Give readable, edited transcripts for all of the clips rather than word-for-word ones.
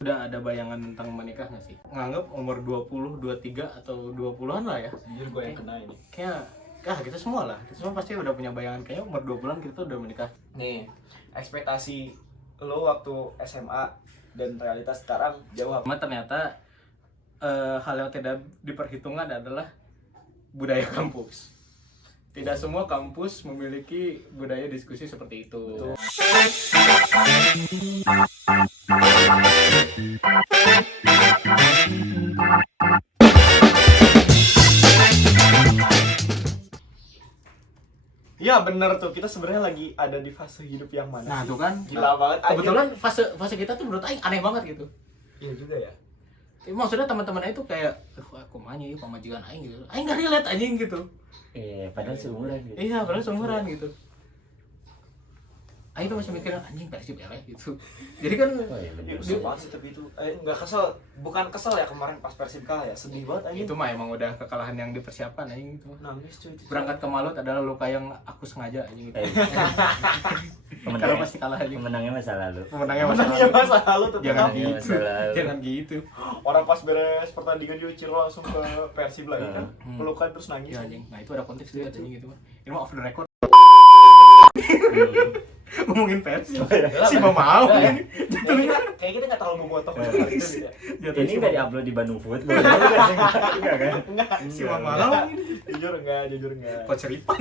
Udah ada bayangan tentang menikah nggak sih? Nganggap umur 20, 23 atau 20-an lah ya. Jujur gue yang kena ini. Kayak kita semua lah. Kita semua pasti udah punya bayangan kayaknya umur 20-an kita udah menikah. Nih, ekspektasi lo waktu SMA dan realitas sekarang jauh apa? Cuma ternyata hal yang tidak diperhitungkan adalah budaya kampus. Tidak semua kampus memiliki budaya diskusi seperti itu. Betul. Iya bener tuh, kita sebenarnya lagi ada di fase hidup yang mana Nah, sih? tuh kan. Gila banget. Kebetulan fase kita tuh menurut aing aneh banget gitu. Iya juga ya. Maksudnya teman-teman aing tuh kayak, aku manya ya pemajikan aing gitu. Aing enggak relate anjing gitu. Iya, padahal seumuran gitu. Iya, padahal seumuran gitu. Aing tuh masih mikirin anjing Persib eleh gitu. Jadi kan Oh iya bener. Kesel banget sih tapi itu. Nggak kesel, bukan kesel ya kemarin pas Persib kalah ya. Sedih banget anjing. itu mah emang udah kekalahan yang dipersiapkan anjing gitu. Nangis cuy. Berangkat ke Malut adalah luka yang aku sengaja anjing gitu. Karena Pemenangnya, pasti kalah anjing. pemenangnya masa lalu. Pemenangnya Menangnya masalah. masa lalu tetap. Jangan Menangnya gitu. masa lalu. Jangan gitu. Orang pas beres pertandingan juga Ciro langsung ke Persib lagi kan. Pelukan terus nangis. Ya anjing. Nah, itu ada konteks dia anjing gitu. Ini mah off the record. Ngomongin Persib. Si mau mau. Kayak kita nggak terlalu bobotoh Iya. gitu ya. Ini nggak diupload di Bandung Football. Enggak kan? Enggak. Si mau mau. Jujur enggak. Kok ceripan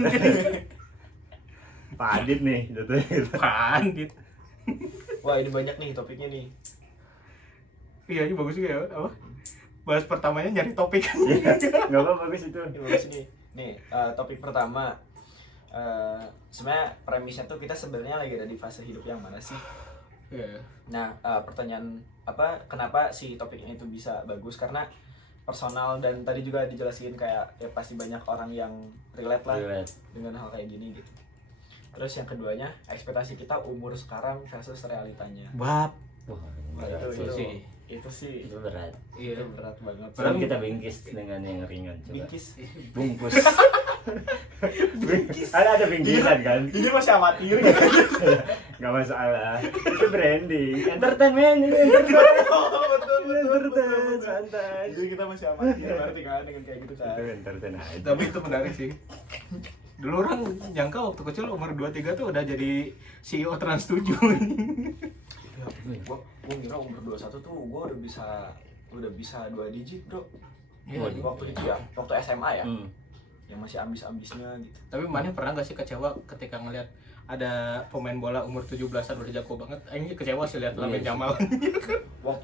Pak Adit nih, jatuhnya gitu. Pandit. Wah, ini banyak nih topiknya nih. Iya, ini bagus juga ya. Apa? Bahas pertamanya nyari topik. Enggak apa bagus itu. Ini bagus nih. Nih, topik pertama. Sebenarnya premisnya tuh kita sebenarnya lagi ada di fase hidup yang mana sih? Iya. Nah, pertanyaan apa? Kenapa si topiknya itu bisa bagus? Karena personal dan tadi juga dijelasin kayak ya pasti banyak orang yang relate lah Relate. dengan hal kayak gini gitu. Terus yang keduanya, ekspektasi kita umur sekarang versus realitanya. Bab. Wah, Nah, berat itu sih. itu sih Itu berat. itu berat banget. Sekarang kita bingkis dengan yang ringan coba. Bingkis. Bungkus. Ada bingkisan kan? Jujur masih amatir. Enggak masalah. Itu branding. Entertainment ini. Entertain, santai. Jadi kita masih amatir berarti kan dengan kayak gitu kan. Itu entertain aja. Tapi itu menarik sih. Dulu orang nyangka waktu kecil umur 23 tuh udah jadi CEO Trans 7. Ya, gua ngira umur 21 tuh gua udah bisa 2 digit, Bro. Iya, Waktu itu ya, waktu SMA ya. Hmm. Yang masih ambis-ambisnya gitu. Tapi mana pernah gak sih kecewa ketika ngelihat ada pemain bola umur 17-an udah jago banget? Aing kecewa sih lihat Lamine Iya sih. Yamal.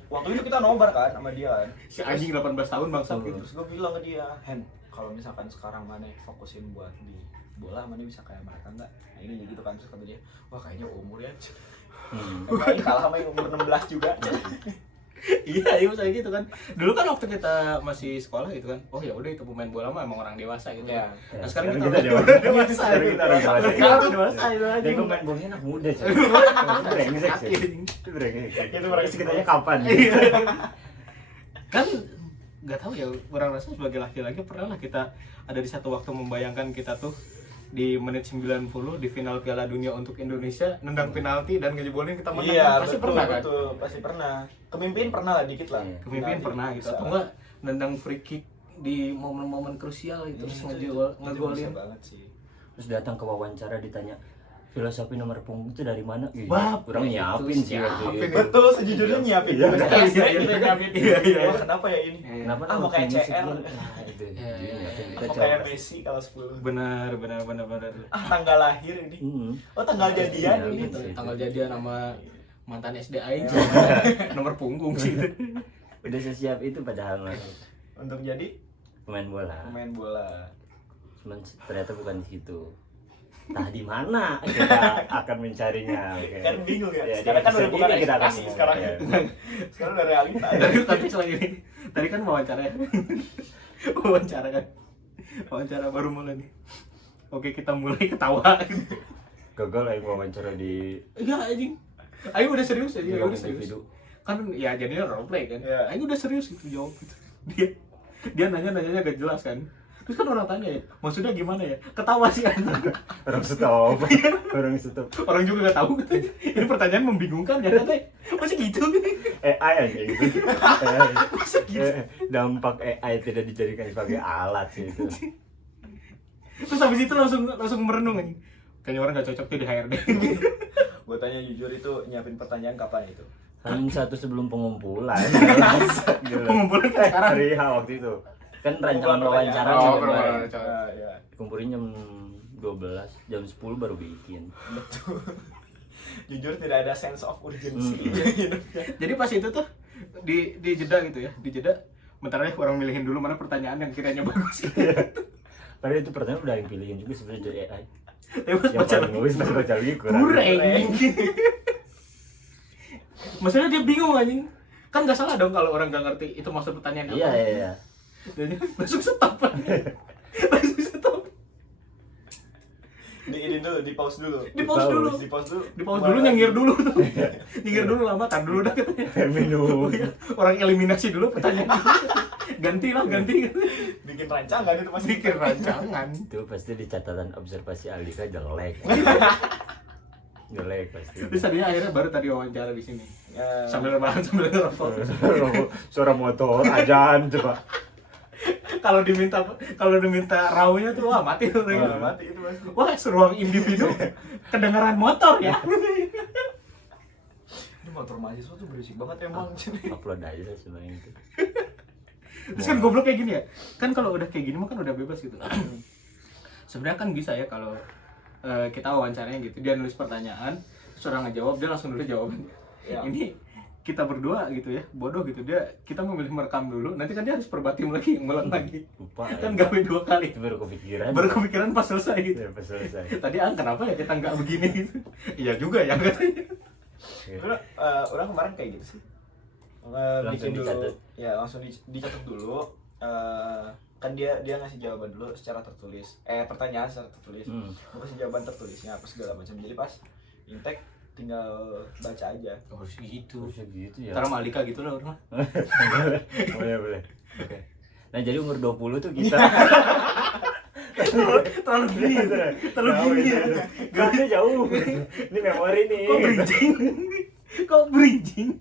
Waktu itu kita nobar kan sama dia kan. Si anjing 18 tahun bangsat gitu. Terus gua bilang ke dia, "Hen, kalau misalkan sekarang mana fokusin buat di bola, mana bisa kayak mereka enggak?" Nah, ini gitu kan. Terus kata dia, "Wah, kayaknya umur ya." Emang kalah sama yang umur 16 juga. Iya saya gitu kan. Dulu kan waktu kita masih sekolah gitu kan. Oh ya udah itu pemain bola mah emang orang dewasa gitu. Ya. Nah, sekarang Sekarang kita kita udah dewasa. dewasa. Sekarang kita udah dewasa. Kita udah dewasa itu aja. Dan gue main bolanya anak muda sih. Itu brengsek sih. Itu brengsek. Itu brengsek. Sekitarnya kapan? Kan nggak tahu ya, orang rasa sebagai laki-laki pernah lah kita ada di satu waktu membayangkan kita tuh di menit 90 di final Piala Dunia untuk Indonesia nendang penalti dan ngejebolin kita menang. Iya, Pasti betul, pernah kan? betul, pasti pernah. Kemimpin pernah lah dikit lah. Iya. Kemimpin Penalti pernah gitu bisa. atau enggak nendang free kick di momen-momen krusial gitu terus Itu ngegolin. bisa banget sih. Terus datang ke wawancara ditanya filosofi nomor punggung itu dari mana? Bab, kurang itu nyiapin sih waktu siapin. itu. Betul, sejujurnya nyiapin. Iya. Iya. Wah, kenapa ya ini? Kenapa Mau kayak CR. Nah, itu. Iya, iya, Nyiapin. iya. Kita Mau kayak coba. Messi kalau 10. Benar. Tanggal lahir ini. Hmm. Oh, tanggal jadian Iya, ini. gitu. Tanggal jadian sama mantan SD aing nomor punggung sih itu. Udah sesiap itu padahal mah. Untuk jadi Pemain bola. pemain bola. Cuman ternyata bukan di situ. Nah, di mana kita akan mencarinya? Oke. Kan bingung ya. Ya, Sekarang di kan udah episode bukan ini kita akan ekspektasi sekarang. ya. Sekarang udah realita. Tapi selain ini tadi kan wawancara ya. Wawancara baru mulai nih. Oke, kita mulai ketawa. Gagal aing wawancara di Iya anjing. Ayo udah serius aja, ruang udah serius. individu. Kan ya jadinya role play kan. Iya. Ayo udah serius gitu jawab gitu. Dia nanya-nanyanya gak jelas kan. Terus kan orang tanya ya, maksudnya gimana ya? Ketawa sih anjing. Orang stop. Orang stop. Orang juga nggak tahu katanya. Ini pertanyaan membingungkan ya katanya. Masih gitu. AI aja gitu. AI. Masa gitu. Dampak AI tidak dijadikan sebagai alat sih itu. Terus habis itu langsung merenung anjing. Kayaknya orang nggak cocok tuh di HRD. Gue tanya jujur itu nyiapin pertanyaan kapan itu? H1 sebelum pengumpulan. Jelas. Pengumpulan kan sekarang. Hari H waktu itu. Kan rancangan wawancara Oh, gitu pertanyaan. kemarin. Ya. Kumpulin jam 12, jam 10 baru bikin. Betul. Jujur tidak ada sense of urgency hidupnya. Jadi pas itu tuh di jeda gitu ya, di jeda bentar aja orang milihin dulu mana pertanyaan yang kiranya bagus. Padahal itu pertanyaan udah yang pilihin juga sebenarnya dari AI. Tapi pas Yang baca paling bagus pas baca lagi kurang. kurang. Maksudnya dia bingung anjing. Kan nggak salah dong kalau orang nggak ngerti itu maksud pertanyaan apa. Iya. Jadi langsung stop. Langsung stop. Ini dulu, di pause dulu. Di pause dulu. Di pause dulu. Di pause dulu nyengir dulu tuh. Nyengir dulu lama tar dulu dah katanya. Minum. Orang eliminasi dulu pertanyaan. Ganti. Bikin rancangan itu pasti. Bikin rancangan. Itu pasti di catatan observasi Alika jelek. Jelek pasti. Terus tadinya akhirnya baru tadi wawancara di sini. Ya, Sambil rebahan sambil ngerokok. Suara motor ajan coba. Kalau diminta rawnya tuh wah mati tuh. wah, mati itu pasti. Wah, seruang individu kedengaran motor ya. Ini motor mahasiswa tuh berisik banget emang. Upload aja lah sebenarnya itu. Terus kan goblok kayak gini ya. Kan kalau udah kayak gini mah kan udah bebas gitu. Sebenarnya kan bisa ya kalau kita wawancaranya gitu, dia nulis pertanyaan, terus orang ngejawab, dia langsung nulis jawabannya. Ya. Ini kita berdua gitu ya, bodoh gitu, kita memilih merekam dulu, nanti kan dia harus perbatim lagi, ngulang lagi. Lupa Kan ya. gawe 2 kali. Itu baru kepikiran. Baru kepikiran pas selesai gitu. Ya, pas selesai. Tadi kenapa ya kita nggak begini gitu? Iya juga ya katanya. Orang kemarin kayak gitu sih. Langsung Bikin dulu. dicatat. Ya, langsung dicatat dulu. Kan dia ngasih jawaban dulu secara tertulis. Pertanyaan secara tertulis. Gue kasih jawaban tertulisnya apa segala macam. Jadi pas intake tinggal baca aja. Oh gitu. Terus gitu ya. Ntar sama Alika gitu lah orang. Boleh. Oke. Nah, jadi umur 20 tuh kita Terlalu gini, terlalu gini. Gak ada jauh. Ini memori nih. Kok bridging?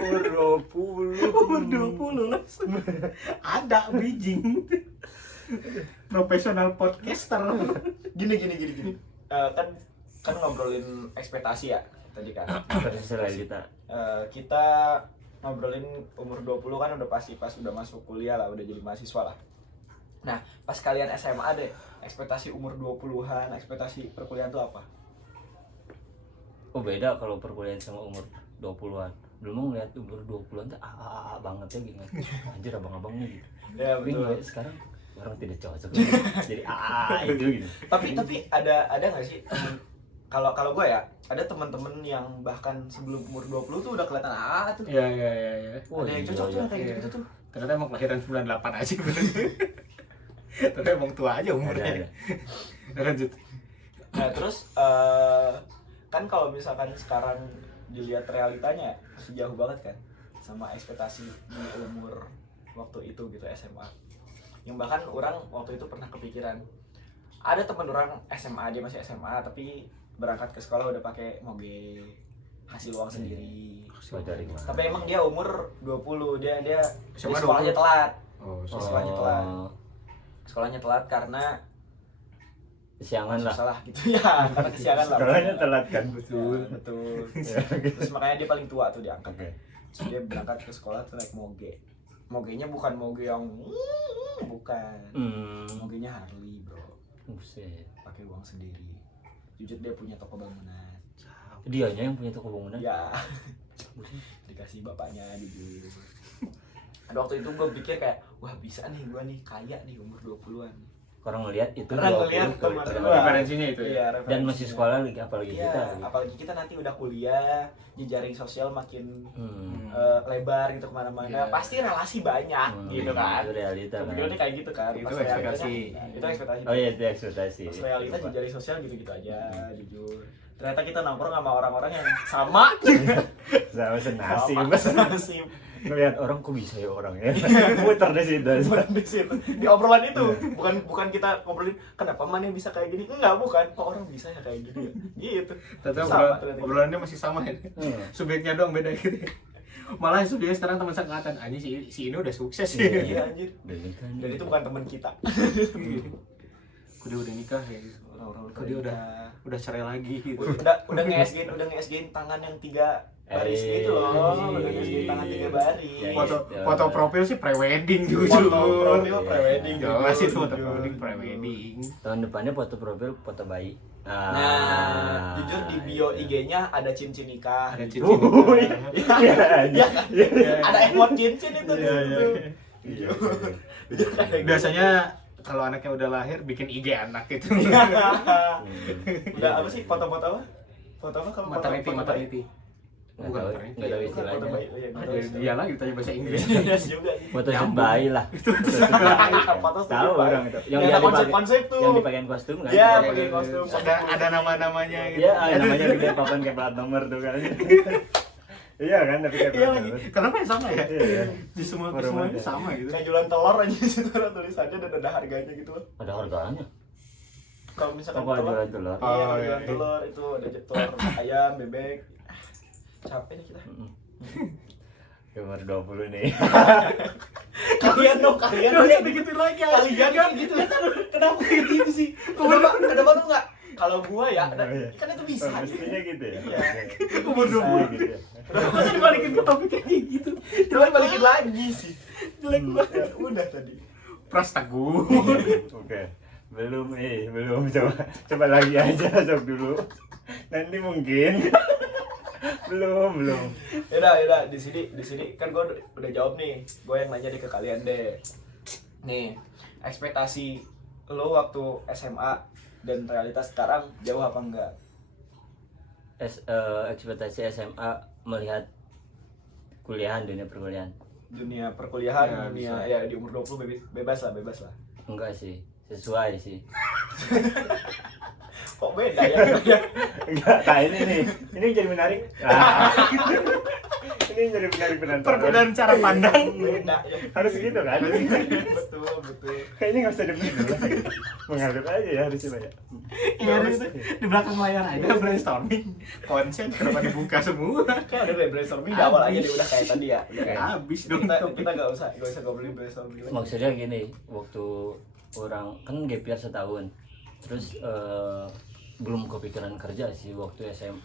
Umur 20. Umur 20 langsung. Ada bridging. Profesional podcaster. Gini. Kan ngobrolin ekspektasi ya tadi kan. Versus realita. Kita ngobrolin umur 20 kan udah pasti pas udah masuk kuliah lah, udah jadi mahasiswa lah. Nah, pas kalian SMA deh, ekspektasi umur 20-an, ekspektasi perkuliahan tuh apa? Oh, beda kalau perkuliahan sama umur 20-an. Belum mau ngeliat umur 20-an tuh banget ya gitu. Anjir abang-abang nih gitu. Ya Tapi betul. ngeliat sekarang orang tidak cocok. Jadi itu gitu. Tapi ada nggak sih kalau gue ya, ada teman-teman yang bahkan sebelum umur 20 tuh udah kelihatan tuh. Iya. Oh, Ada yang cocok tuh kayak gitu tuh. Ternyata emang kelahiran 98 aja bener. Ternyata emang tua aja umurnya. Lanjut. Nah, terus kan kalau misalkan sekarang dilihat realitanya masih jauh banget kan sama ekspektasi di umur waktu itu gitu SMA. Yang bahkan orang waktu itu pernah kepikiran, ada teman orang SMA, dia masih SMA tapi berangkat ke sekolah udah pakai moge, hasil uang sendiri. Dari mana? Tapi emang dia umur 20, dia SMA sekolahnya 20. telat. Oh, Sekolahnya telat. Sekolahnya telat karena kesiangan lah. salah gitu ya, karena kesiangan lah. Sekolahnya telat kan. Betul. Terus makanya dia paling tua tuh diangkat. Oke. Terus dia berangkat ke sekolah tuh naik moge. Mogenya bukan moge yang bukan. Mogenya Harley, bro. Buset. Pakai uang sendiri. Jujur dia punya toko bangunan. Dianya yang punya toko bangunan. Ya. Buset. Dikasih bapaknya jujur. Ada waktu itu gue pikir kayak, wah bisa nih gue nih kaya nih umur 20-an. Orang ngelihat itu Karena 20 ngelihat tuh, teman orang gua. referensinya itu ya. Iya, dan referensinya. masih sekolah lagi apalagi Iya, kita gitu. apalagi kita nanti udah kuliah, jejaring sosial makin lebar gitu kemana-mana. Iya. Pasti relasi banyak gitu kan. Itu realita kan. Kepikirannya kayak gitu kan. Itu Pas realitanya- ekspektasi. Itu ekspektasi. Oh iya, itu ekspektasi. Pas realita jejaring sosial gitu-gitu aja, jujur. Ternyata kita nongkrong sama orang-orang yang sama. Sama senasib. Sama senasib. ngelihat orang kok bisa ya orang ya. Muter di situ. Bukan di situ. Di obrolan itu, bukan kita ngobrolin kenapa mana bisa kayak gini. Enggak, bukan. Kok orang bisa ya kayak gini ya? Gitu. Ternyata obrolannya masih sama ya. Subjeknya doang beda gitu. Malah subjeknya sekarang teman seangkatan. Anjir si ini udah sukses sih. Iya anjir. Dan itu bukan teman kita. Dia udah nikah ya gitu. Kok dia udah cerai lagi gitu. Udah nge-SG-in tangan yang 3 baris gitu loh. Udah nge-SG-in tangan 3 baris. Foto profil sih pre-wedding jujur. Foto profil pre-wedding. Jelas itu foto profil pre-wedding. Tahun depannya foto profil foto bayi. Nah, jujur di bio IG-nya ada cincin nikah. Ada cincin nikah. Iya kan? Ada emot cincin itu di situ. Biasanya kalau anaknya udah lahir bikin IG anak gitu. Udah apa sih foto-foto apa? Foto apa kalau maternity. Bukan, nggak tahu istilahnya. Dia lagi tanya bahasa Inggris. Foto shoot bayi lah. Tahu orang itu. Yang konsep tuh. Yang dipakein kostum kan? Iya, pakai kostum. Ada nama-namanya gitu. Iya, namanya di papan kayak plat nomor tuh kan. Iya kan, tapi kayak iya lagi. Kenapa ya sama ya? Iya. Di semuanya sama gitu. Kayak jualan telur aja di situ ada tulisannya dan ada harganya gitu loh. Ada harganya. Kalau misalkan Apa jualan telur? Iya, jualan telur itu ada telur ayam, bebek. Capek nih kita. Nomor 20 nih. Kalian dong. Dikitin lagi. Kalian kan gitu. Kenapa kayak gitu sih? Kenapa tuh enggak? Kalau gua ya, kan itu bisa. Mestinya gitu ya. Iya. Umur 20 gitu ya. Kenapa sih dibalikin ke topik kayak gitu? Coba balikin lagi sih. Jelek banget. Udah tadi. Prastagun. Oke. Belum coba lagi aja sok dulu. Nanti mungkin. belum. Yaudah di sini kan gue udah jawab nih. Gue yang nanya deh ke kalian deh. Nih, ekspektasi lo waktu SMA dan realitas sekarang jauh apa enggak? Ekspektasi SMA melihat dunia perkuliahan. Dunia perkuliahan, Ya, dunia bisa. ya di umur 20 bebas lah. Enggak sih, sesuai sih. Kok beda ya? Enggak, nah ini jadi menarik. Ini jadi menarik benar. Perbedaan cara pandang. Beda ya. Harus gitu kan? Betul. Kayaknya nggak usah dibeli dulu. Mengalir aja ya harusnya ya. Iya itu di belakang layar ada brainstorming. Konsen kenapa dibuka semua? Kayak ada brainstorming di awal aja dia udah kayak tadi ya. Udah kayak Habis dong. kita nggak usah ngobrolin brainstorming lagi. Maksudnya gini, waktu orang kan gap year setahun, terus belum kepikiran kerja sih waktu SMA.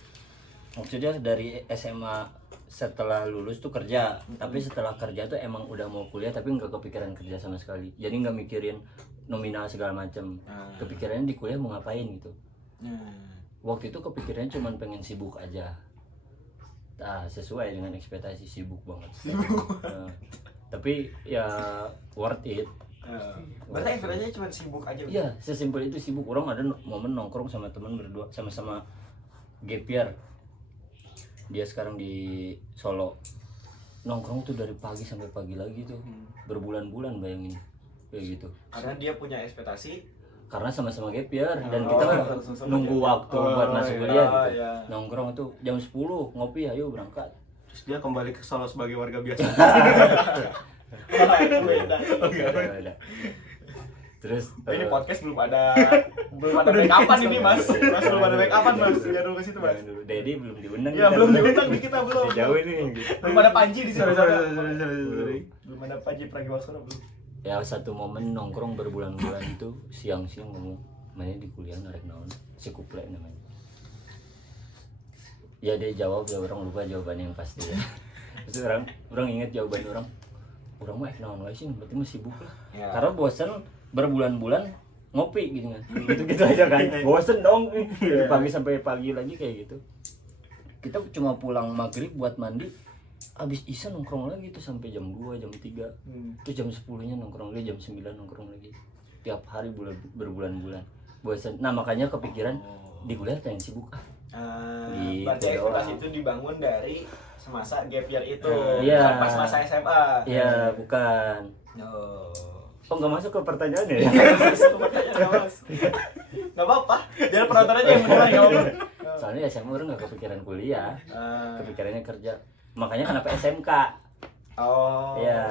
Maksudnya dari SMA setelah lulus tuh kerja, tapi setelah kerja tuh emang udah mau kuliah tapi nggak kepikiran kerja sama sekali. Jadi nggak mikirin nominal segala macem. Kepikirannya di kuliah mau ngapain gitu. Waktu itu kepikirannya cuman pengen sibuk aja. Nah, sesuai dengan ekspektasi sibuk banget. Nah, tapi ya worth it. Berarti ekspektasinya cuma sibuk aja. Iya, sesimpel itu sibuk. Orang ada momen nongkrong sama teman berdua, sama-sama gap year. Dia sekarang di Solo. Nongkrong tuh dari pagi sampai pagi lagi tuh. Berbulan-bulan bayangin. Kayak gitu. Karena dia punya ekspektasi. Karena sama-sama gap year dan kita nunggu waktu buat masuk kuliah gitu. Iya. Nongkrong tuh jam 10 ngopi, ayo berangkat. Terus dia kembali ke Solo sebagai warga biasa. Beda. Beda. Terus Ini podcast belum ada backupan ini Mas. Belum ada backupan Mas. Jangan dulu ke situ Mas. Dedi belum diundang. Iya, belum diundang di kita belum. Jauh ini. Belum ada Panji di sini. Sorry. Belum ada Panji Pragiwaksono belum. Ya satu momen nongkrong berbulan-bulan itu siang-siang ngomong mainnya di kuliah narek naon si kuple namanya. Ya dia jawab ya orang lupa jawabannya yang pasti ya. Terus orang ingat jawaban orang mah naon wae sih berarti mah sibuk lah. Ya. Karena bosan berbulan-bulan ngopi gitu kan. Gitu aja kan. Bosan dong dari pagi sampai pagi lagi kayak gitu. Kita cuma pulang maghrib buat mandi, habis isya nongkrong lagi tuh sampai jam 2, jam 3. Terus jam 10-nya nongkrong lagi, jam 9 nongkrong lagi. Tiap hari berbulan-bulan. Bosan. Nah, makanya kepikiran di kuliah pengen sibuk Gitu berarti ekspektasi doang. itu dibangun dari semasa gap year itu. Iya. Bukan pas masa SMA. Iya, bukan. Oh. Oh, nggak masuk ke pertanyaannya ya? Nggak apa-apa, biar penonton aja yang menilai nggak apa-apa. Soalnya SMA orang nggak kepikiran kuliah, Ah. kepikirannya kerja. Makanya kenapa SMK? Oh. Ya,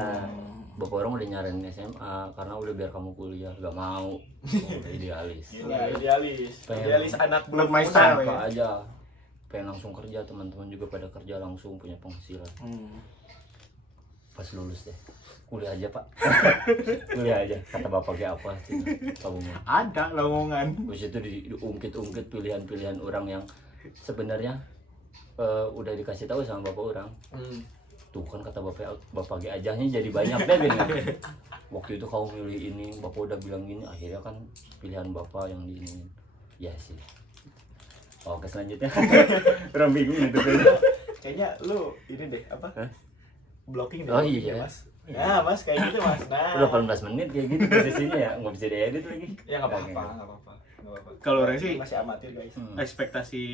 bapak orang udah nyaranin SMA karena udah biar kamu kuliah, gak mau. Udah idealis. Ya, idealis. Pengen- Idealis anak Not my muda. style. Apa aja. Pengen langsung kerja, teman-teman juga pada kerja langsung punya penghasilan. Pas lulus deh, kuliah aja pak. Kuliah aja, kata bapak kayak apa kamu mau. Ada lowongan. Terus itu diungkit-ungkit pilihan-pilihan orang yang sebenarnya udah dikasih tahu sama bapak orang. Tuh kan kata bapak ajahnya jadi banyak deh gini. Waktu itu kamu milih ini, bapak udah bilang gini, akhirnya kan pilihan bapak yang di ini. Ya sih. Oke selanjutnya. Orang bingung gitu kan. Kayaknya lu ini deh apa? Hah? Blocking deh. Oh iya. Mas. Nah, Mas kayak gitu, Mas. Nah. Udah 18 menit kayak gitu posisinya ya, nggak bisa diedit lagi. Ya enggak apa-apa, enggak apa-apa. Enggak apa-apa. Kalau orang sih Masih amatir, guys. ekspektasi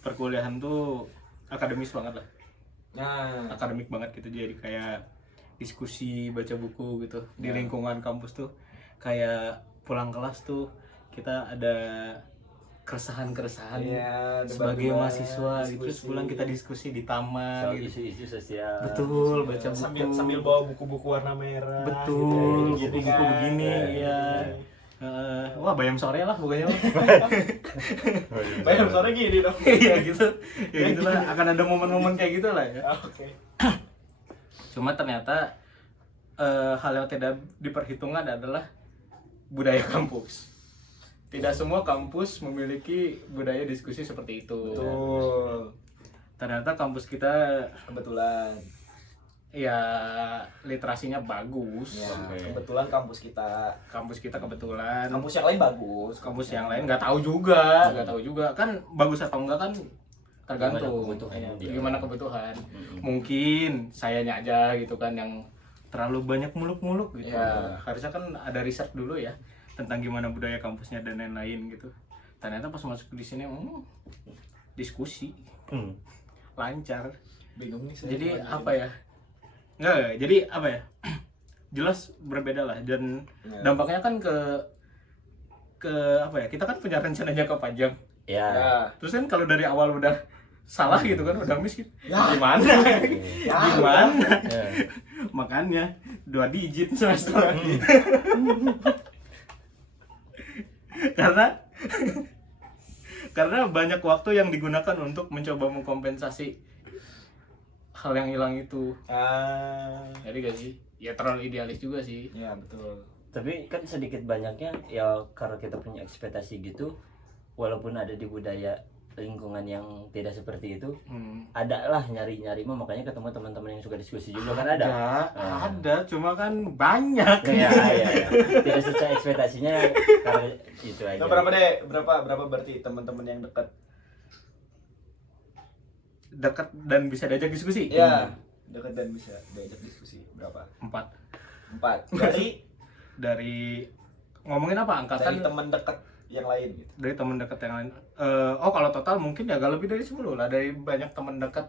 perkuliahan tuh akademis banget lah. Nah, Akademik banget gitu, jadi kayak diskusi, baca buku gitu di Ya. lingkungan kampus tuh kayak pulang kelas tuh kita ada keresahan-keresahan Iya, sebagai debat-debat, mahasiswa gitu, terus diskusi. pulang kita diskusi di taman Soal gitu. isu-isu sosial. Betul, baca buku. sambil bawa buku-buku warna merah. Betul, gitu, buku-buku kan. begini ya. Wah, bayam sore lah pokoknya. Bayang sore gini dong. Iya gitu. Ya gitulah, akan ada momen-momen kayak gitu lah ya. Oke. Cuma ternyata hal yang tidak diperhitungkan adalah budaya kampus. Tidak semua kampus memiliki budaya diskusi seperti itu. Betul. Ternyata kampus kita Kebetulan. ya literasinya bagus. Ya, Oke. kebetulan kampus kita. Kampus kita kebetulan. Kampus yang lain bagus. Kampus yang lain nggak tahu juga, kan bagus atau enggak kan tergantung. Gimana kebutuhan dia. Gimana kebutuhan. Mungkin sayanya aja gitu kan yang terlalu banyak muluk-muluk gitu. Ya. Harusnya kan ada riset dulu ya tentang gimana budaya kampusnya dan lain-lain gitu. Ternyata pas masuk di sini diskusi lancar. Bingung nih saya. Jadi mau apa ya? Enggak, jadi apa ya? Jelas berbeda lah dan Ya. dampaknya kan ke apa ya? Kita kan punya rencana jangka panjang. Ya. Ya. Terus kan kalau dari awal udah salah gitu kan, udah miss gitu. Ya. Gimana? Ya. Gimana? Ya. Makanya 2 digit semester. karena banyak waktu yang digunakan untuk mencoba mengkompensasi hal yang hilang itu. Jadi gak sih? Ya terlalu idealis juga sih. Ya betul. Tapi kan sedikit banyaknya ya karena kita punya ekspektasi gitu, walaupun ada di budaya lingkungan yang tidak seperti itu, ada lah nyari-nyari mah, makanya ketemu teman-teman yang suka diskusi juga kan ada. Ada, cuma kan banyak. Ya, ya. Tidak sesuai ekspektasinya karena itu aja. Nah, berapa deh? Berapa berarti teman-teman yang dekat? Dekat dan bisa diajak diskusi. Ya, dekat dan bisa diajak diskusi. Berapa? 4. 4. Dari Ngomongin apa angkatan? teman dekat yang lain gitu. Dari teman dekat yang lain. Kalau total mungkin ya agak lebih dari 10 lah. Dari banyak teman dekat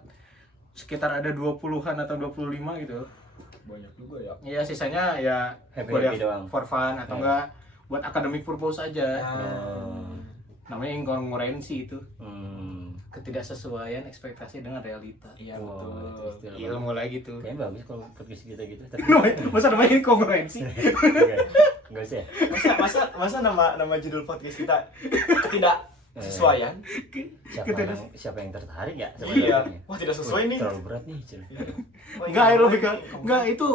sekitar ada 20-an atau 25 gitu. Banyak juga ya. Iya, sisanya ya Happy-happy kuliah doang. for fun atau enggak buat academic purpose aja. Namanya inkongruensi itu. Ketidaksesuaian ekspektasi dengan realita. Iya Wow, itu betul. istilah Ilmu lagi tuh. Kayaknya bagus kalau podcast kita gitu. Tapi Masa namanya inkongruensi? enggak usah ya. Masa nama judul podcast kita ketidaksesuaian? Siapa yang tertarik ya? Iya. Wah, tidak sesuai nih. Terlalu berat nih. Cil. Enggak, lebih ke enggak, itu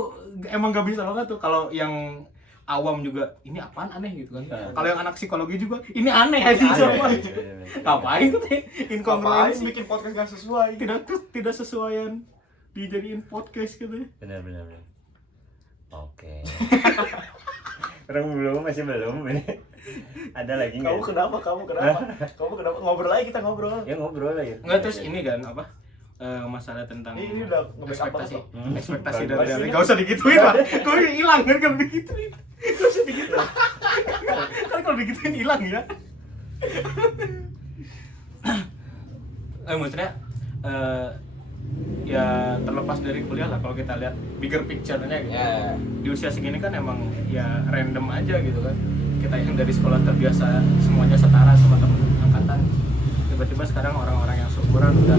emang gak bisa banget tuh kalau yang awam juga ini apaan aneh gitu kan. Kalau yang anak psikologi juga ini aneh aja semua. Ngapain tuh teh Ngapain inkongruensi? bikin podcast gak sesuai? Tidak sesuaian dijadiin podcast gitu. Benar. Oke. Orang belum, masih belum ini. Ada lagi nggak? Kamu kenapa? Ngobrol lagi, kita ngobrol. Ya ngobrol lah ya. Enggak, terus ini kan apa? Masalah tentang Ini udah nge-backup ekspektasi. apa Ekspektasi Bagus. dari enggak usah digituin lah. Gue hilang kan kalau digituin. Enggak usah digituin. Kan kalau digituin hilang ya. Maksudnya ya terlepas dari kuliah lah, kalau kita lihat bigger picture-nya gitu. Ya. Di usia segini kan emang ya random aja gitu kan. Kita yang dari sekolah terbiasa semuanya setara sama teman angkatan. Tiba-tiba sekarang orang-orang yang seumuran udah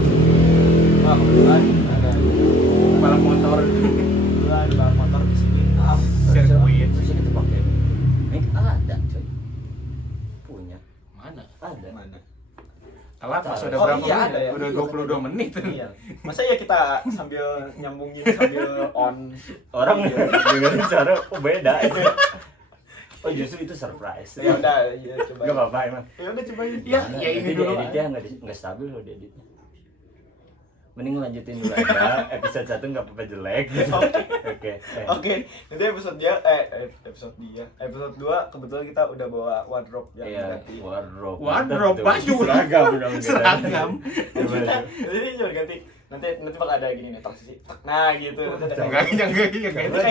Kebetulan ada balap motor. Kebetulan balap motor di sini. Sirkuit. Terus kita pakai. Ini ada coy. Punya. Mana? Ada. Mana? Telat pas udah Oh, berapa iya, menit? ada ya. Udah 22 menit. Iya. Masa ya kita sambil nyambungin sambil on Orang dengerin suara kok beda itu. Oh justru itu surprise. ya udah ya coba. Gak apa-apa emang. Ya udah cobain. Ya, ya ini dulu. Editnya nggak stabil loh di editnya. Mending lanjutin dulu aja. Episode 1 nggak apa-apa jelek. Oke. Oke, nanti episode 2 kebetulan kita udah bawa wardrobe yang Iya, ganti. Wardrobe, Betul. baju lah. Seragam dong. kita. Seragam. Jadi ini cuma ganti. Nanti bakal ada gini nih transisi. Nah, gitu. Nanti ada Enggak, kayak enggak gitu kan. Enggak,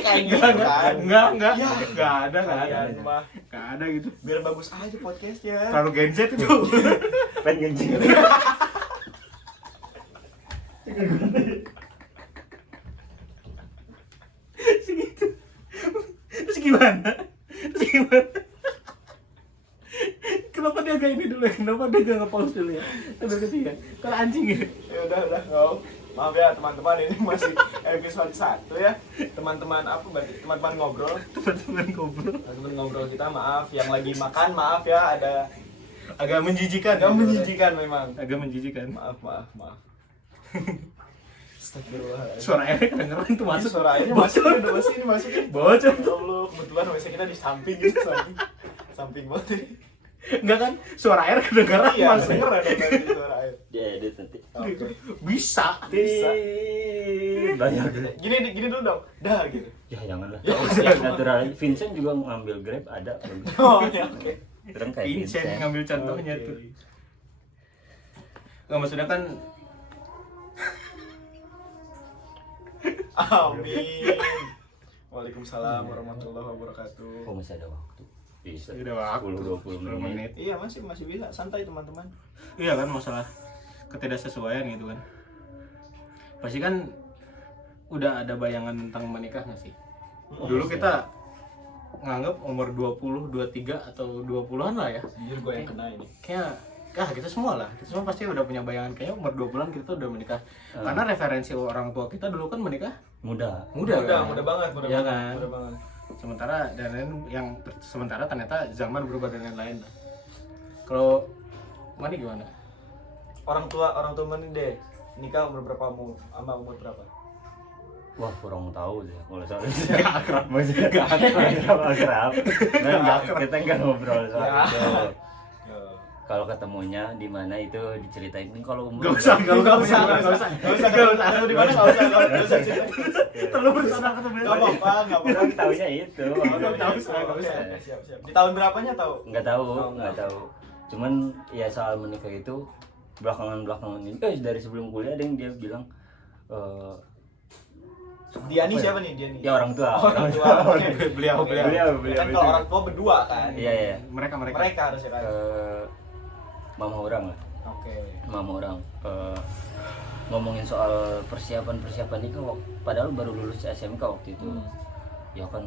Kayak gitu kan. enggak, Ya. enggak ada, Kalian mah enggak ada gitu. biar bagus aja podcastnya. Terlalu Gen Z itu. Pengen ngencing. Segitu. Terus gimana? Kenapa dia kayak ini dulu ya? Kenapa dia gak nge-pause dulu ya? Sampai ketiga. Kalau anjing ya. Ya udah nggak. Maaf ya teman-teman, ini masih episode 1 ya. Teman-teman apa berarti? Teman-teman ngobrol. Teman-teman ngobrol. Teman-teman ngobrol kita, maaf yang lagi makan, maaf ya ada Agak menjijikan. agak menjijikan memang. Agak menjijikan. Maaf. Astagfirullahaladzim. Suara airnya kedengeran tuh Masuk masuk. suara airnya masuk ya, udah masuk ini masukin. Bocor. Ya Allah, kebetulan WC kita di samping gitu, samping banget ini. Enggak kan? Suara air kedengeran Iya, masuk. denger ada tadi suara air. Diedit nanti. Oke. Bisa. Bisa. Banyak. Gini dulu dong. Dah gitu. Ya janganlah. Ya, Natural. Vincent juga ngambil Grab ada. Oh, ya oke. Orang kayak Vincent ngambil contohnya Oke. tuh. Enggak maksudnya kan Amin. Waalaikumsalam warahmatullahi wabarakatuh. Oh masih ada waktu. Bisa. udah waktu 10-20 menit. Iya, masih bisa santai teman-teman. Iya kan masalah ketidaksesuaian gitu kan. Pasti kan udah ada bayangan tentang menikah nggak sih? Dulu kita nganggap umur 20, 23 atau 20-an lah ya. Jujur gue yang kena ini. Kayak kita semua lah. Kita semua pasti udah punya bayangan kayaknya umur 20-an kita udah menikah. Karena referensi orang tua kita dulu kan menikah Mudah. muda kan? Mudah banget, Iya kan? mudah banget. Sementara ternyata zaman berubah dan lain-lain. Kalau Mani gimana? Orang tua mana deh nikah umur berapa, sama umur berapa? Wah kurang tahu sih kalau soal itu. Gak akrab. Maksudnya gak akrab. Kita nggak ngobrol soal Ya. itu. Ya. Kalau ketemunya di mana itu diceritain ini kalau umur. Gak usah. Nggak usah. Ketemu di mana? Nggak usah. Terlalu bersama ketemu. Nggak apa-apa. Orang taunya itu. Nggak usah. Siap. Di tahun berapanya tahu? Nggak tahu, Oh, nggak tahu. Cuman ya soal menikah itu belakangan ini. Dari sebelum kuliah ada yang dia bilang. Diani Apa ya? siapa nih? Diani. Ya orang tua. Orang tua. Oke. Beliau. Kan kalau orang tua berdua kan. Iya. Mereka. Mereka harusnya kan. Mama orang lah. Oke. Mama orang ngomongin soal persiapan nikah padahal baru lulus SMK waktu itu. Ya kan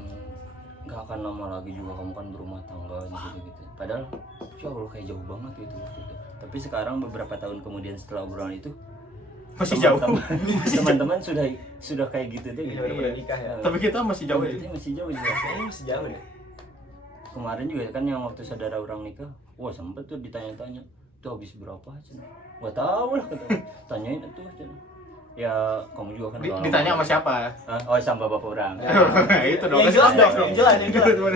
nggak akan lama lagi juga kamu kan berumah tangga gitu. Padahal ya Allah kayak jauh banget gitu waktu itu. Tapi sekarang beberapa tahun kemudian setelah obrolan itu Masih jauh. teman-teman sudah kayak gitu deh. Iya, Gitu. udah pada nikah ya. Tapi kita masih jauh ya. Kita masih jauh juga. Kayaknya masih jauh deh. Kemarin juga kan yang waktu saudara orang nikah, wah sempet tuh ditanya-tanya, tuh habis berapa Cen? Gak tahu lah kata. Tanyain tuh Cen. Ya kamu juga kan Ditanya sama siapa? Hah? Oh sama bapak orang. Itu dong. Yang jelas dong, Oke. yang jelas.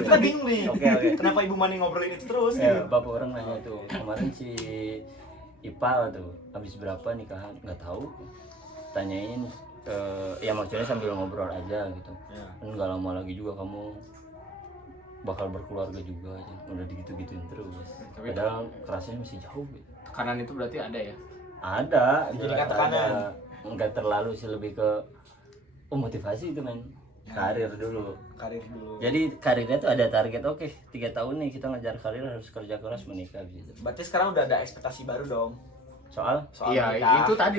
Kita bingung nih. Oke. Kenapa Ibu Mani ngobrolin itu terus? Ya, Gitu. bapak orang nanya itu kemarin si Ipal tuh habis berapa nikahan nggak tahu, tanyain ya maksudnya sambil ngobrol aja gitu. Ya. Kan nggak lama lagi juga kamu bakal berkeluarga juga ya. Udah digitu-gituin terus. Tapi- Padahal kerasnya masih jauh gitu. Tekanan itu berarti ada ya. Ada, Dijadikan ada. tekanan. Nggak terlalu sih, lebih ke motivasi itu men. Karir dulu. Karir dulu. Jadi karirnya tuh ada target, oke 3 tahun nih kita ngejar karir harus kerja keras menikah gitu. Berarti sekarang udah ada ekspektasi baru dong. Soal Iya, nikah. itu tadi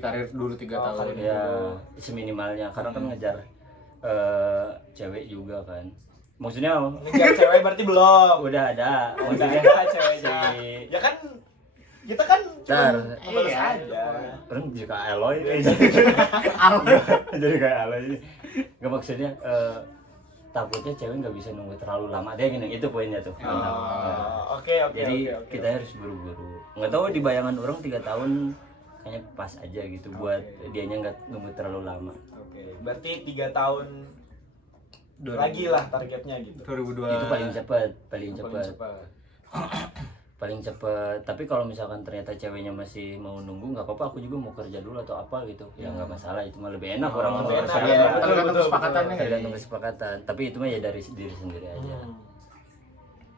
karir dulu 3 Oh, tahun. karir. ya seminimalnya karena kan ngejar cewek juga kan. Maksudnya Ngejar cewek berarti belum. udah ada. Udah Maksudnya ada ceweknya. si- Ya kan kita kan Ntar. balas Iya. aja. Orang juga Aloy jadi kayak Aloy ini nggak maksudnya takutnya cewek nggak bisa nunggu terlalu lama dia gini, itu poinnya tuh. Oke. Jadi kita harus buru-buru, nggak tahu di bayangan orang 3 tahun kayaknya pas aja gitu buat dianya nggak nunggu terlalu lama. Oke, berarti 3 tahun 2000. lagi lah targetnya gitu. 2002 Itu paling cepat Paling cepat. paling cepet. Tapi kalau misalkan ternyata ceweknya masih mau nunggu, nggak apa-apa, aku juga mau kerja dulu atau apa gitu ya, nggak masalah, itu mah lebih enak. Orang lebih mau enak, kerja, ya. tergantung Betul, kesepakatannya kan. tergantung kesepakatan, tapi itu mah ya dari diri sendiri aja.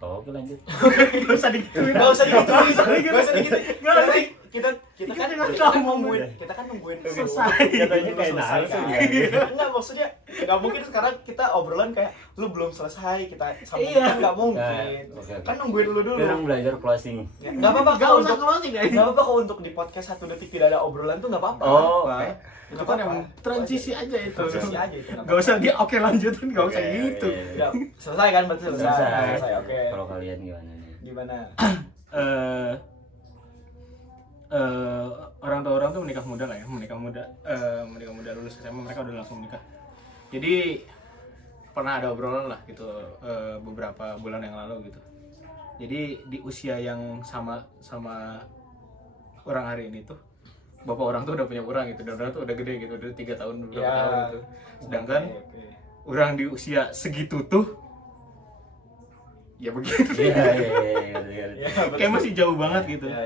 Oke, lanjut. Gak usah digituin. Nggak usah digituin, nggak usah digituin. Nggak usah. Kita Kita kan ngomong. nungguin Selesai. Katanya kayak selesai langsung kan. ya. Enggak, maksudnya nggak mungkin sekarang kita obrolan kayak lu belum selesai kita sambung, Iya. kan nggak mungkin. Nah, oke. Kan nungguin lu dulu. Orang belajar closing. Ya, nggak apa-apa Gak kalau usah untuk closing guys. nggak apa-apa kalau untuk di podcast 1 detik tidak ada obrolan tuh nggak apa-apa. Oh, Pak. oke. Itu kan yang transisi aja itu. Transisi aja itu. Gak usah dia oke lanjutin, gak usah Oke, gitu. oke, oke. Udah selesai kan, berarti selesai. Selesai. Oke. Kalau kalian gimana nih? Gimana? eh orang tuh menikah muda lah ya, menikah muda lulus SMA mereka udah langsung menikah. Jadi pernah ada obrolan lah gitu beberapa bulan yang lalu gitu. Jadi di usia yang sama orang hari ini tuh bapak orang tuh udah punya orang gitu, dan orang tuh udah gede gitu, udah 3 tahun beberapa Ya. tahun gitu. Sedangkan Oke. orang di usia segitu tuh ya begitu. Iya. Ya, Kayak masih jauh banget gitu. Ya.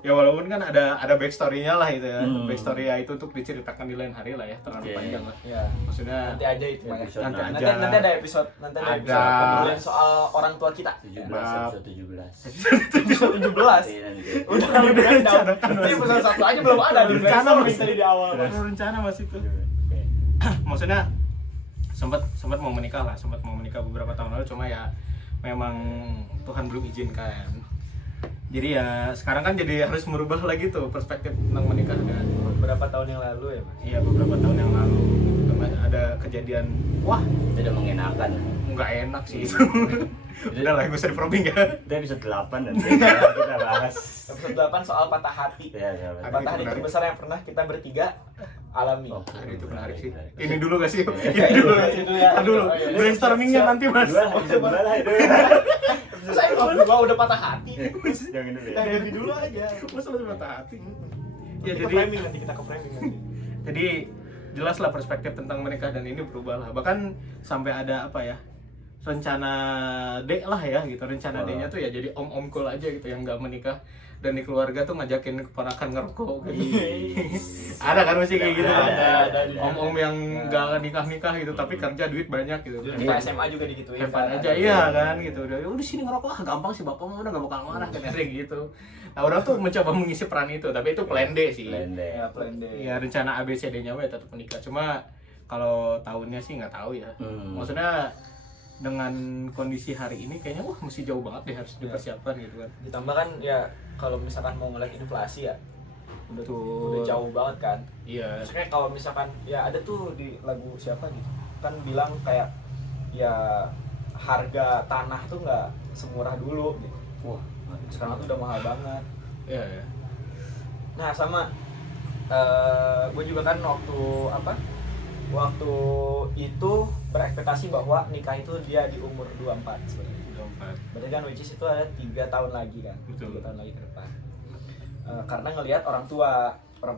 Ya walaupun kan ada backstory-nya lah itu ya. Hmm. Backstory ya itu untuk diceritakan di lain hari lah ya, terlalu Oke. panjang lah. Ya. Maksudnya Nanti aja itu Maya. Episode nanti enam. aja. Nanti ada episode Ada. ngobrolin soal orang tua kita. 17 Bab. episode 17. Episode 17. Iya, nanti. Udah breakdown. Ini episode 1 aja belum ada di Rencana brainstorming masih. tadi di awal. Baru rencana mas itu. Oke. Maksudnya sempat mau menikah beberapa tahun lalu, cuma ya memang Tuhan belum izinkan. Jadi ya sekarang kan jadi harus merubah lagi tuh perspektif tentang menikah kan. Beberapa tahun yang lalu ya, Mas. Iya beberapa tahun yang lalu ada kejadian wah Tidak mengenakan. nggak enak sih itu. Udah lah gak usah di-probing ya. Itu episode 8 nanti kita bahas. Episode 8 soal patah hati. Ya, sahabat. Ada Patah hati menarik. terbesar yang pernah kita bertiga alami. Oh, Itu menarik sih. menarik. Ini dulu gak sih? Iya, Ini dulu. ini dulu ya. Ntar dulu. Oh, iya. Brainstormingnya Siap. nanti mas. Dua, episode 2 lah itu. Saya gua udah patah hati. Jangan dulu Kita ya. ganti dulu aja. Mas lu patah hati. Ya Kita jadi framing nanti, kita ke framing nanti. jadi jelas lah perspektif tentang menikah dan ini berubah lah. Bahkan sampai ada apa ya? Rencana D lah ya gitu. Rencana D-nya tuh ya jadi om-om cool aja gitu yang nggak menikah dan di keluarga tuh ngajakin keponakan ngerokok gitu. Ada kan masih kayak gitu. Ada. Om-om yang nggak nikah-nikah gitu tapi kerja duit banyak gitu. Kita SMA juga digituin. Have fun kan? aja iya kan gitu. Udah sini ngerokok ah gampang sih bapak mah udah gak bakal marah kan ada gitu. Nah orang tuh mencoba mengisi peran itu tapi itu plan D sih. Blende. Ya, plan D. Ya rencana ABCD-nya ya tetap menikah. Cuma kalau tahunnya sih nggak tahu ya. Maksudnya dengan kondisi hari ini kayaknya wah masih jauh banget deh harus dipersiapkan gitu kan. Ditambah kan ya kalau misalkan mau ngeliat inflasi ya Betul. udah jauh banget kan. Iya. Maksudnya kalau misalkan ya ada tuh di lagu siapa gitu kan bilang kayak ya harga tanah tuh nggak semurah dulu gitu. Wah, Sekarang tuh udah mahal banget. Iya ya. Nah sama gue juga kan waktu itu berekspektasi bahwa nikah itu dia di umur 24 sebenarnya. Berarti kan which is itu ada 3 tahun lagi kan. Betul. 3 tahun lagi ke depan. Karena ngelihat orang tua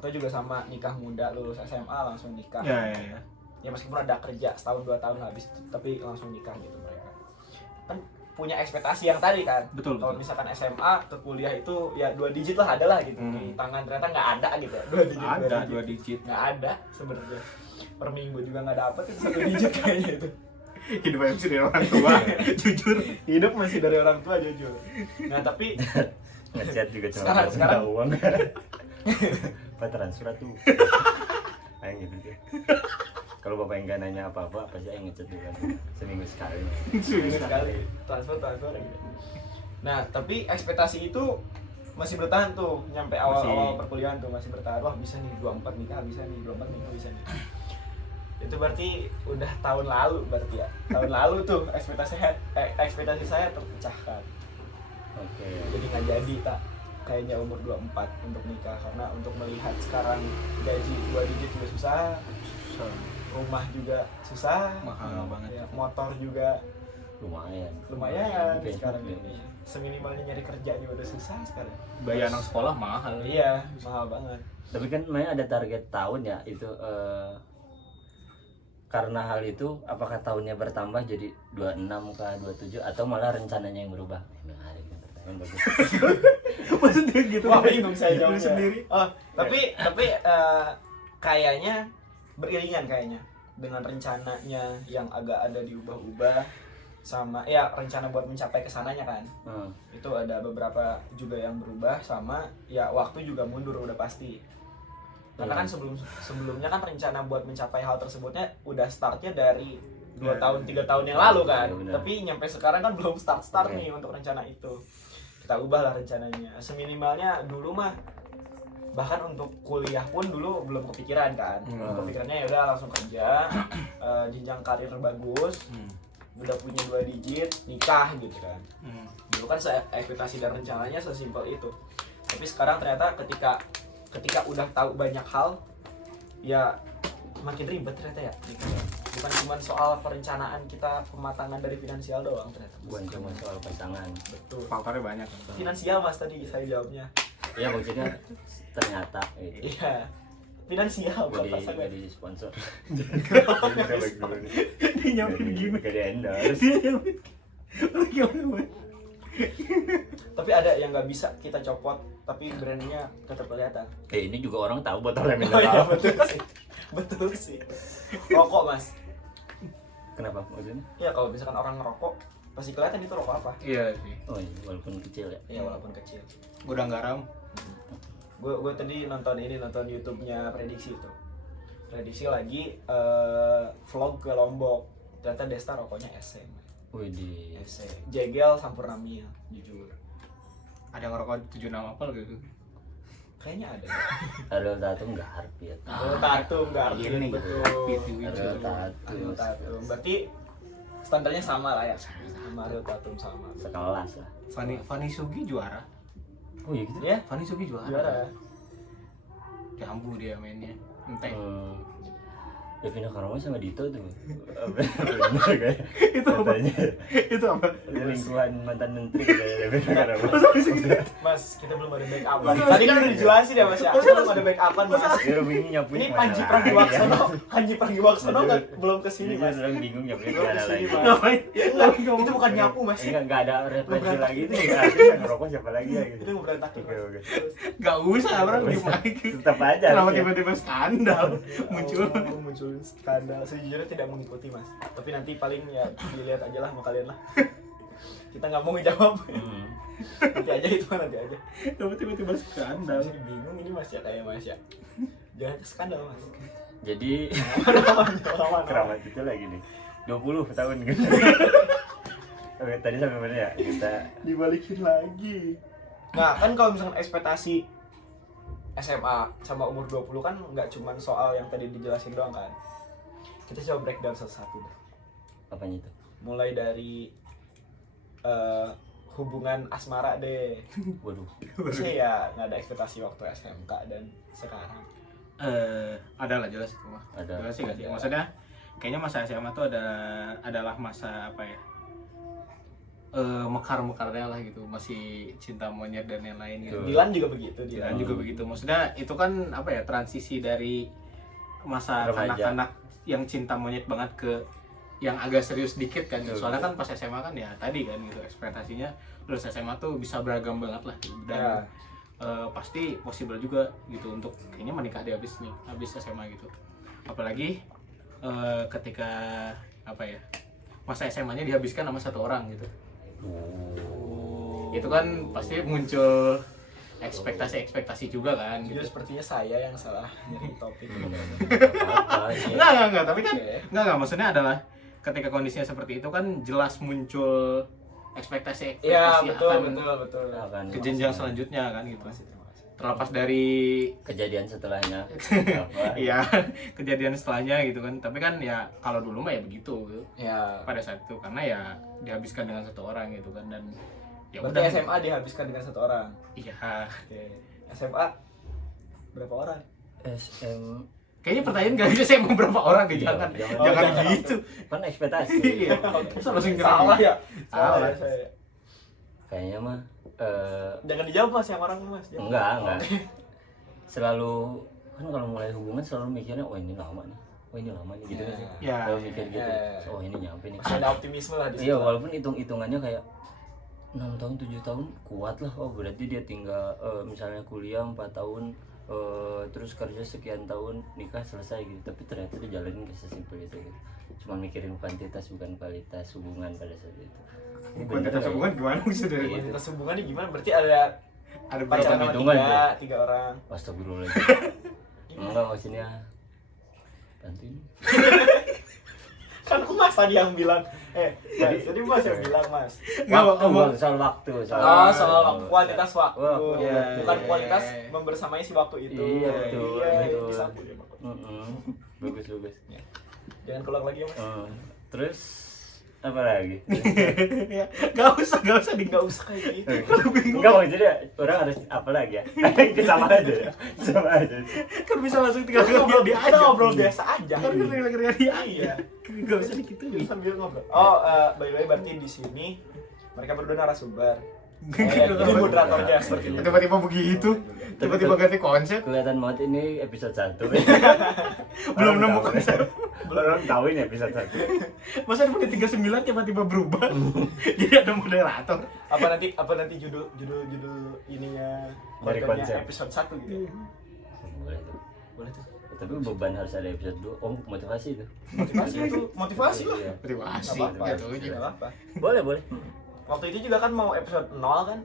juga sama nikah muda lulus SMA langsung nikah. Iya. Ya meskipun ada kerja setahun 2 tahun habis tapi langsung nikah gitu mereka. Kan punya ekspektasi yang tadi kan. Betul. Kalau misalkan SMA ke kuliah itu ya 2 digit lah ada lah gitu. Di tangan ternyata nggak ada gitu. 2 digit. Ada 2 digit. Nggak ada sebenarnya. Per minggu juga nggak dapet itu 1 digit kayaknya itu. Hidup masih dari orang tua. Jujur. Hidup masih dari orang tua jujur. Nah tapi ngechat juga cuma Sekarang- minta sekarang- uang. Pak transfer tuh. Ayo gitu deh. Kalau bapak yang nggak nanya apa-apa, pasti ayo ngechat juga seminggu sekali. ini sekali transfer gitu. Nah tapi ekspektasi itu masih bertahan tuh nyampe awal-awal Masih. perkuliahan tuh masih bertahan. Wah bisa nih 24 nikah bisa nih 24 nikah bisa nih. Itu berarti udah tahun lalu berarti ya. Tahun lalu tuh ekspektasi saya terpecahkan. Oke. Jadi nggak jadi tak. kayaknya umur 24 untuk nikah, karena untuk melihat sekarang gaji 2 digit juga susah, rumah juga susah, Mahal banget. ya, motor juga lumayan lumayan Oke. sekarang ini. Seminimalnya nyari kerja juga udah susah sekarang. Bayar anak sekolah mahal. Iya, mahal banget. tapi kan memang ada target tahun ya itu karena hal itu apakah tahunnya bertambah jadi 26 kah 27 atau malah rencananya yang berubah? Menarik nih, pertanyaan bagus. Maksudnya gitu. Wah, bingung saya Lu jawabnya. sendiri. Oh, tapi kayaknya beriringan kayaknya dengan rencananya yang agak ada diubah-ubah sama ya rencana buat mencapai kesananya kan. Itu ada beberapa juga yang berubah sama ya waktu juga mundur udah pasti. Karena kan sebelumnya kan rencana buat mencapai hal tersebutnya udah startnya dari 2 tahun 3 tahun yang lalu kan. Ya, benar. Tapi nyampe sekarang kan belum start Oke. nih untuk rencana itu. Kita ubah lah rencananya. Seminimalnya dulu mah bahkan untuk kuliah pun dulu belum kepikiran kan. Kepikirannya ya udah langsung kerja, jenjang karir bagus, udah punya 2 digit, nikah gitu kan. Dulu kan ekspektasi dan rencananya sesimpel itu. Tapi sekarang ternyata ketika udah tahu banyak hal, ya makin ribet ternyata ya. Bukan cuma soal perencanaan kita, pematangan dari finansial doang ternyata. Bukan cuma soal pasangan. Betul. Faktornya banyak kan. Finansial mas tadi saya jawabnya. Ya maksudnya ternyata gitu. Iya. Finansial bukan Gak pasangan. di sponsor. Dia nyampein gimana? Gak di endorse. Dia nyampein. Gimana? Tapi ada yang nggak bisa kita copot, tapi brandnya tetap kelihatan. Ini juga orang tahu botolnya Oh iya mineral. betul sih. Betul sih. Rokok mas. Kenapa maksudnya? Ya kalau misalkan orang ngerokok pasti kelihatan itu rokok apa. Iya sih. Oh iya, walaupun kecil ya. Ya walaupun kecil. Gudang garam. Gue tadi nonton YouTube-nya Prediksi itu. Prediksi lagi vlog ke Lombok. Ternyata Desta rokoknya SM. Wih di Jegel Sampurna Mil, jujur. Ada ngerokok 76 apel gitu. Kayaknya ada. Ariel Tatum nggak harpit. Ariel Tatum, nggak Ini betul. Ariel Tatum Ariel Tatum. Berarti standarnya sama lah ya. Sama Ariel Tatum sama. sekelas lah. Fanny Sugi juara. Oh iya gitu. Ya, Fanny Sugi juara. juara. Jambu dia mainnya. Enteng. Devina Karama sama Dito tuh. Bener kayak. Itu apa? Katanya. Itu apa? Lingkungan mantan menteri kayak Devina Karama. Mas, kita belum ada backup. Tadi kan udah dijelasin ya Mas ya. Kita belum ada backupan Mas. Ya bingung nyapuin. Ini Panji Pragiwaksono. Panji Pragiwaksono kan belum kesini Ini Mas. orang bingung nyapuin Belum kemana kesini lagi. Mas. Ngapain? Ya enggak, itu bukan nyapu Mas. Enggak ada referensi Berantak. lagi tuh. Enggak ada yang ngerokok siapa lagi ya gitu. Itu yang berantakin Oke Mas. oke. Gak usah orang diem lagi. Tetap aja. Kenapa harusnya. tiba-tiba skandal muncul? Oh, muncul skandal. Sejujurnya tidak mengikuti Mas. Tapi nanti paling ya dilihat aja lah sama kalian lah. Kita nggak mau ngejawab. Nanti aja itu nanti aja. Kenapa tiba-tiba skandal? Masih bingung ini Mas ya kayak Mas ya. Jangan skandal Mas. Jadi Aman. keramat itu lagi nih 20 tahun gitu. Oke, tadi sampai mana ya? Kita Dibalikin lagi. Nah, kan kalau misalkan ekspektasi SMA sama umur 20 kan nggak cuma soal yang tadi dijelasin doang kan. Kita coba breakdown satu-satu deh. apanya itu? Mulai dari hubungan asmara deh. Waduh. Sih ya nggak ada ekspektasi waktu SMK dan sekarang. Ada lah jelas itu mah. Ada. Jelas sih nggak sih? Maksudnya kayaknya masa SMA tuh adalah masa apa ya? Mekar-mekarnya lah gitu, masih cinta monyet dan yang lain gitu. Dilan juga begitu, Dan juga begitu. Maksudnya itu kan apa ya, transisi dari masa Remaja. kanak-kanak yang cinta monyet banget ke yang agak serius dikit kan. Betul. Soalnya kan pas SMA kan ya tadi kan gitu ekspektasinya lulus SMA tuh bisa beragam banget lah gitu. Dan Ya. pasti possible juga gitu untuk kayaknya menikah di habis SMA gitu. Apalagi ketika apa ya, masa SMA-nya dihabiskan sama satu orang gitu. Itu kan pasti muncul ekspektasi juga kan Jadi gitu. sepertinya saya yang salah nyari topik. Apa sih? Enggak, tapi kan Oke. enggak, maksudnya adalah ketika kondisinya seperti itu kan jelas muncul ekspektasi Iya akan betul. Akan ke jenjang selanjutnya kan gitu. Terima kasih. Terlepas dari kejadian setelahnya. Apa? iya kejadian setelahnya gitu kan. Tapi kan ya kalau dulu mah ya begitu gitu. Ya. Pada saat itu karena ya dihabiskan dengan satu orang gitu kan, dan Ya Berarti udah. SMA dihabiskan dengan 1 orang. Iya. Oke. SMA berapa orang? SM Kayaknya pertanyaan gak bisa saya mau berapa orang gitu. Iya, Jangan jangan. jangan Oh, jangan. gitu. kan ekspektasi. Iya. Masa langsung nyerang? Salah ya? Salah. Salah ya saya. Kayaknya mah Jangan dijawab Mas yang orang Mas. Jangan. enggak. Selalu kan kalau mulai hubungan selalu mikirnya oh ini lama nih. Oh ini lama nih gitu Ya. kan sih. Ya, Kalau ya, mikir ya. gitu. Oh ini nyampe nih. Masih ada optimisme lah di situ. Iya, walaupun hitung-hitungannya kayak 6 tahun 7 tahun kuat lah. Oh berarti dia tinggal misalnya kuliah 4 tahun terus kerja sekian tahun nikah selesai gitu. Tapi ternyata dia jalanin gak sesimpel itu gitu. Cuma mikirin kuantitas bukan kualitas hubungan pada saat itu. Ini bener Kuantitas ya? hubungan gimana maksudnya? Iya. Kuantitas hubungannya gimana? Berarti ada Ada berapa? pacaran sama hitungan tiga orang. Astagfirullahaladzim. Enggak maksudnya bantuin. Kan aku Mas tadi yang bilang. Mas, tadi Mas yang bilang Mas. Nggak, ngomong. Soal waktu, Oh, soal waktu, kualitas waktu. Waktu. Iya, Bukan iya. kualitas membersamai si waktu itu. Iya, betul, Iya, betul. disambung ya, Pak. Bagus. Jangan keluar lagi ya Mas. Terus apa lagi? Ya, gak usah di Nggak usah kayak gitu. Enggak maksudnya orang harus apa lagi ya? Sama aja. kan bisa langsung tinggal Kita dia kita aja. ngobrol biasa aja. Kan tinggal dia Iya. aja. Gak usah digituin. Sambil ngobrol. Oh, by the way berarti di sini mereka berdua narasumber. Gitu. Ini moderatornya seperti itu. Tiba-tiba begitu, tiba-tiba ganti konsep, Kelihatan banget ini episode 1. belum nemu konsep. Belum tahu ini episode 1. Masa di menit 39 tiba-tiba berubah? Jadi ada moderator. Apa nanti judul ininya Dari kontennya konsep. episode 1 gitu. Boleh tuh. Boleh tuh. Tapi beban harus ada episode 2. Oh, motivasi itu. Motivasi lah. Iya. Motivasi Nggak apa-apa. gitu aja. Nggak apa-apa. Boleh. Waktu itu juga kan mau episode 0 kan?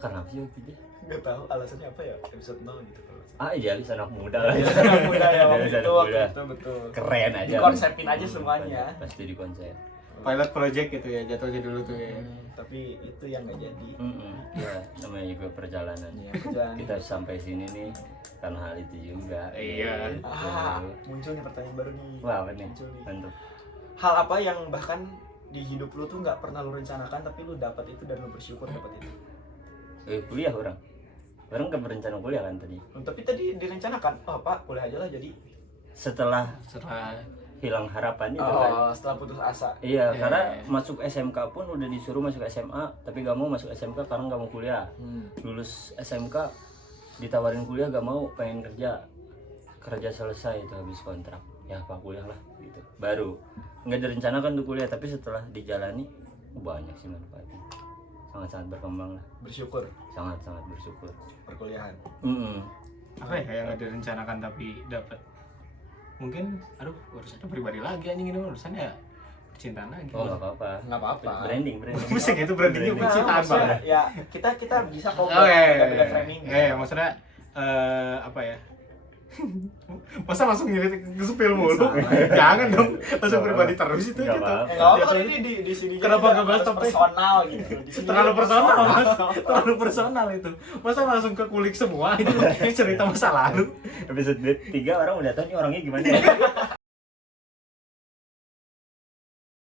Karena apa sih waktu itu? Nggak tahu alasannya apa ya episode 0 gitu. Idealis anak muda lah. Anak muda ya waktu Idealis itu, anak muda. betul. Keren aja. Dikonsepin aja semuanya. Pasti dikonsep. Pilot project gitu ya, jatuhnya dulu tuh ya. Tapi itu yang nggak jadi. Ya, namanya juga perjalanan. Iya, kerjaan. Kita sampai sini nih karena hal itu juga. Iya. Gitu. Muncul nih pertanyaan baru nih. Wah, apa nih? Muncul nih. Mantap. Hal apa yang bahkan di hidup lu tuh nggak pernah lu rencanakan tapi lu dapat itu dan lu bersyukur dapat itu. Kuliah orang gak berencana kuliah kan tadi. Tapi tadi direncanakan, oh Pak kuliah aja lah jadi. Setelah Setelah hilang harapan itu kan. Setelah putus asa. Iya, Iya, karena iya. masuk SMK pun udah disuruh masuk SMA, tapi gak mau masuk SMK karena gak mau kuliah. Lulus SMK ditawarin kuliah gak mau, pengen kerja selesai itu habis kontrak. Ya apa kuliah lah gitu. Baru nggak direncanakan tuh kuliah, tapi setelah dijalani banyak sih manfaatnya. Sangat-sangat berkembang lah. Bersyukur Sangat-sangat bersyukur. perkuliahan. apa ya yang nggak direncanakan tapi dapat? Mungkin, aduh, urusannya pribadi lagi anjing ini urusannya percintaan lagi. Oh nggak apa-apa. Nggak apa-apa. Branding. Musik itu brandingnya Branding. percintaan maksudnya, banget. ya kita bisa kok Oh iya, beda framing. maksudnya apa ya? Masa langsung ngirit ke spill mulu? Salah. Jangan dong, langsung pribadi terus itu Nggak gitu. apa-apa. Nggak apa-apa kan Jatuhnya ini di sini. Kenapa nggak bahas topik? personal gitu. Di sini terlalu jadi personal mas, terlalu personal itu. Masa langsung ke kulik semua itu cerita masa lalu. Episode 3 orang udah tahu nih orangnya gimana.